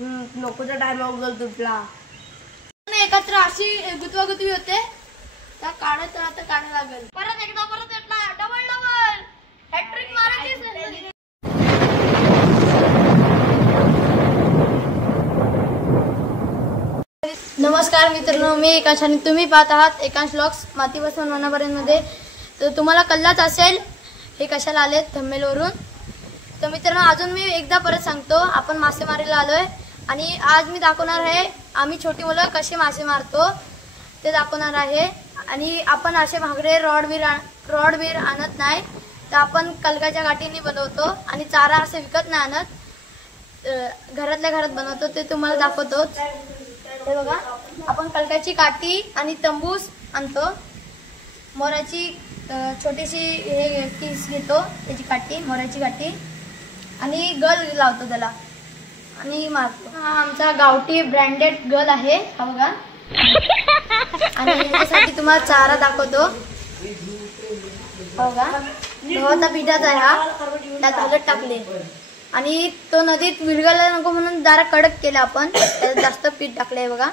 नकोच्या टायमावर गल तुटला. एकत्र अशी गुतवागुतवी होते त्या काढत आता काढायला लागेल. परत एकदा परत डबल डबल हॅट्रिक मारायची. नमस्कार मित्रांनो, मी एकांश आणि तुम्ही पाहत आहात एकांश व्लॉग्स माती बसवून वनापर्यंतमध्ये. तर तुम्हाला कळलंच असेल हे कशाला आलेत थंबनेलवरून. तर मित्रांनो, अजून मी एकदा परत सांगतो, आपण मासेमारीला आलोय आणि आज मी दाखवणार आहे आम्ही छोटी मुलं कसे मासे मारतो ते दाखवणार आहे. आणि आपण असे महागडे रॉड बीर आणत नाही, तर आपण कलगाच्या गाठींनी बनवतो आणि चारा असे विकत नाही आणत, घरातल्या घरात बनवतो. ते तुम्हाला दाखवतो. हे बघा, आपण कलगाची काठी आणि तंबूस आणतो. मोराची छोटीशी हे पीस घेतो, त्याची काठी, मोराची काठी, आणि गल लावतो त्याला आणि मारतो. हा आमचा गावठी ब्रँडेड गल आहे, हा बघा. आणि याच्यासाठी तुम्हाला चारा दाखवतो. बघा, गव्हाचा पिठाचा आहे हा, त्यात हलत टाकले आणि तो नदीत विरघळला नको म्हणून जरा कडक केला आपण, त्यात जास्त पीठ टाकलंय. बघा,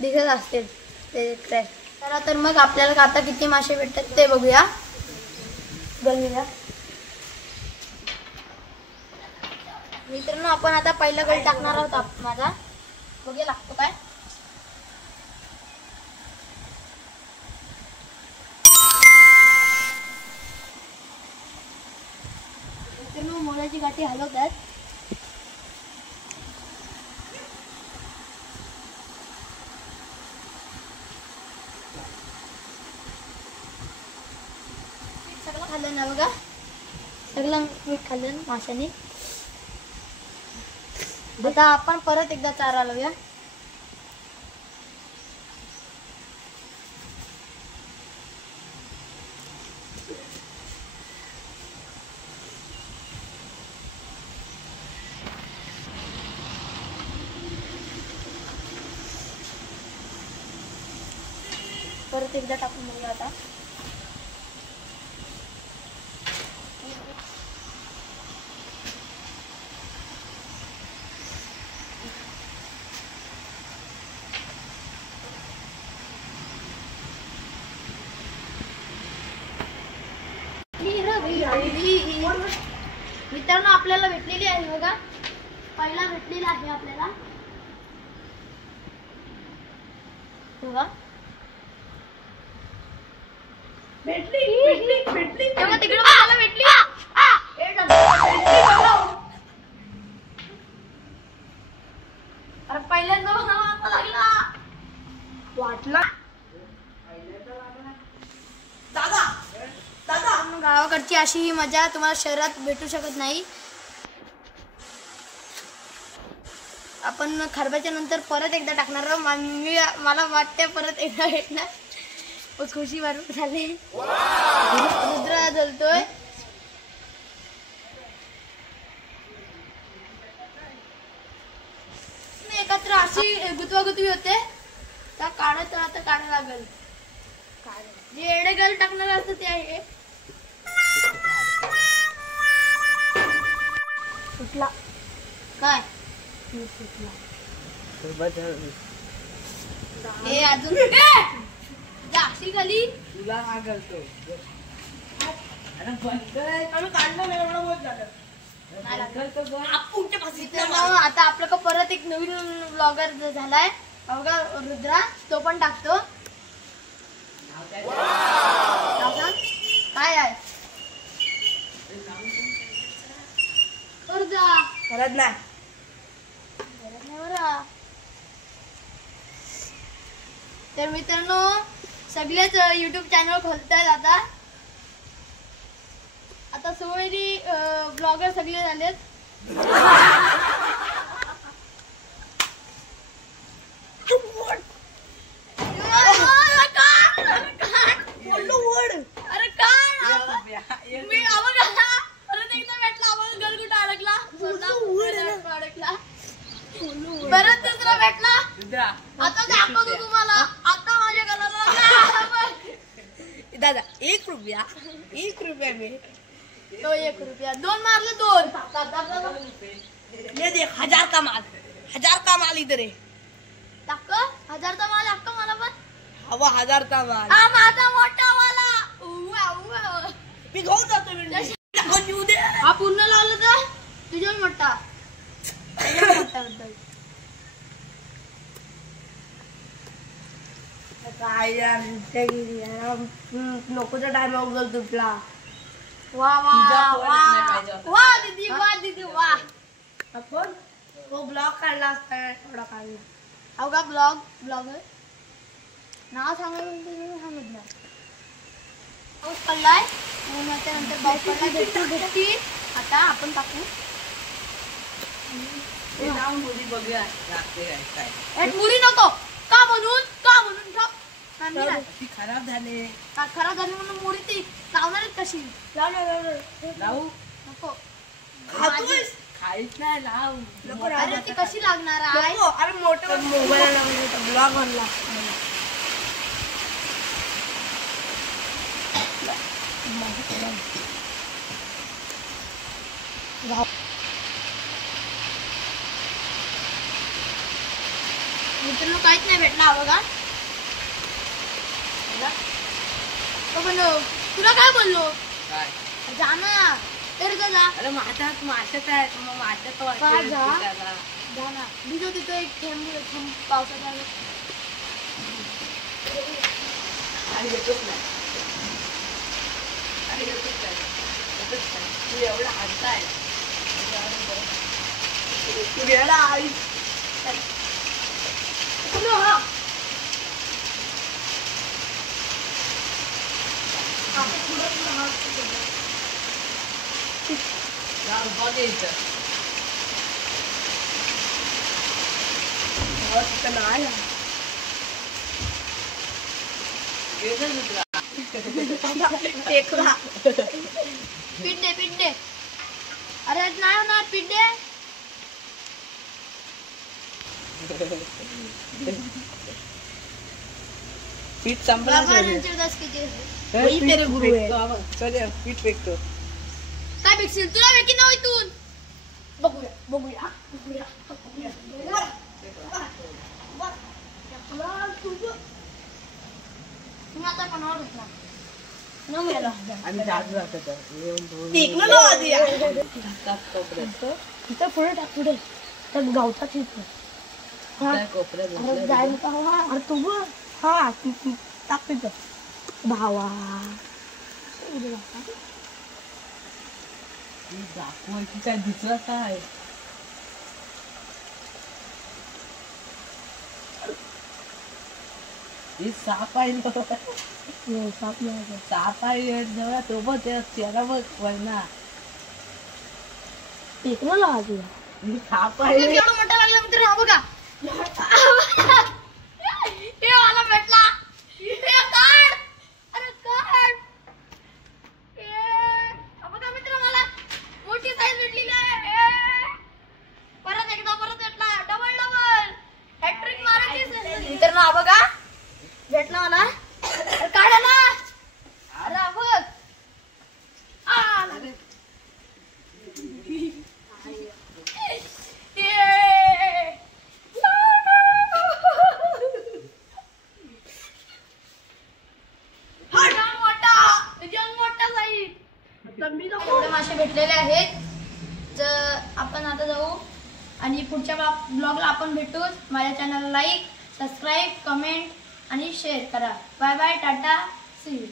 दिसत असते ते क्रॅश. चला तर मग आपल्याला आता किती मासे भेटतात ते बघूया. गलमीला मित्रांनो, आपण आता पहिला गल टाकणार आहोत माझा. बघूया लागतो काय. मित्रांनो, मोराची गाठी हलवतात. सगळं खाल्लं ना बघा, सगळं मीठ खाल्लं माशाने. आता आपण परत एकदा चारा लावूया. परत एकदा टाकून बघूया आता. मित्रांनो, आपल्याला भेटलेली आहे बघा, पहिला भेटलेला आहे आपल्याला बघा. भेटली तेव्हा तिकडे मला भेटली. अरे पहिल्यांदा लागला वाटला. दादा दादा, गावाकडची अशी ही मजा तुम्हाला शहरात भेटू शकत नाही. आपण खरब्याच्या नंतर परत एकदा टाकणार. मला वाटते परत एकदा भेटणार. खुशी भरून झाले. रुद्र जलतोय. एकत्र अशी गुतवागुतवी होते त्या काढत आता काढायला लागेल. जे एडे गल टाकणार असतं ते आहे. सुटला काय हे अजून जाशी खाली तुला आगलतो. आता आपलं परत एक नवीन ब्लॉगर झालाय बघा, रुद्रा. तो पण टाकतो. काय आहे करत नाही बरं. तर मित्रांनो, सगळेच युट्यूब चॅनल खोलतायत आता सोयरी ब्लॉगर सगळे झालेत. अरे काय मी परत एकदा भेटला, गलगुटा अडकला, अडकला. परत दुसरा भेटला. आता दाखवतो तुम्हाला. आता माझ्या गलाला दादा 1 रुपया मी तो 1 रुपया. 2 मारलं 2. ये देख 1000 का माल इधर है। टाक 1000चा माल टाक मला पण. हवा 1000 का माल. हा माझा मोठा वाला. मी घेऊन जातो मी दे. हा पूर्ण लावलं तर तुझ्या मोठा. काय यार नकोचा टाइम अवघड तुटला. वा वा वा दीदी वा. आपण तो ब्लॉग काढला असता थोडा काढला. अवघा ब्लॉग नाव सांगितलं. पाऊस पडलाय त्यानंतर पाऊस पडला भेटती. आता आपण टाकू बघूया मुली नको का म्हणून खराब झाले. खराब झाली म्हणून मुली ती लावणार कशी. लावू नको खाईच नाही लाव. अरे ती कशी लागणार आहे. अरे मोठं मोबाईल ब्लॉग आणला. मित्रांनो काहीच नाही भेटला बघा. पण तुला काय बोललो जा ना तर जा. अरे माशात आहे मग माशात जा ना. भिजो तिथं एक थेंब पावसाचा. तू एवढा हातताय पीठ दे. अरे नाही होणार पीठ दे. पीठ संपला. पीठ फेकतो. काय फेकशील तुला वेकी ना इथून. बघूया. तुम्ही आता कोणावर घेतला आम्ही जात राहतो तिथं पुढे टाक पुढे तर गावतात कोपऱ्यात जाईल का. अरे तू हा टाक तिथं भावा. दाखवायची काय दुसरा काय. साप आहे साप आहे जवळ तो बघ त्याला बघ वळणा टेकला मी साप आहे. एवढा मोठा लागला मित्र. हा बघा हे मला भेटला. अरे काढ. बघा मित्र मला मोठी साईज भेटलेली आहे. परत भेटला. डबल हॅट्रिक मारायची मित्र. हा बघा भेटला मला. काढा ना. अरे बघ मासे भेटलेले आहेत. तर आपण आता जाऊ आणि पुढच्या ब्लॉगला आपण भेटू. माझ्या चॅनलला लाईक सबस्क्राईब कमेंट आणि शेअर करा. Bye bye tata see you.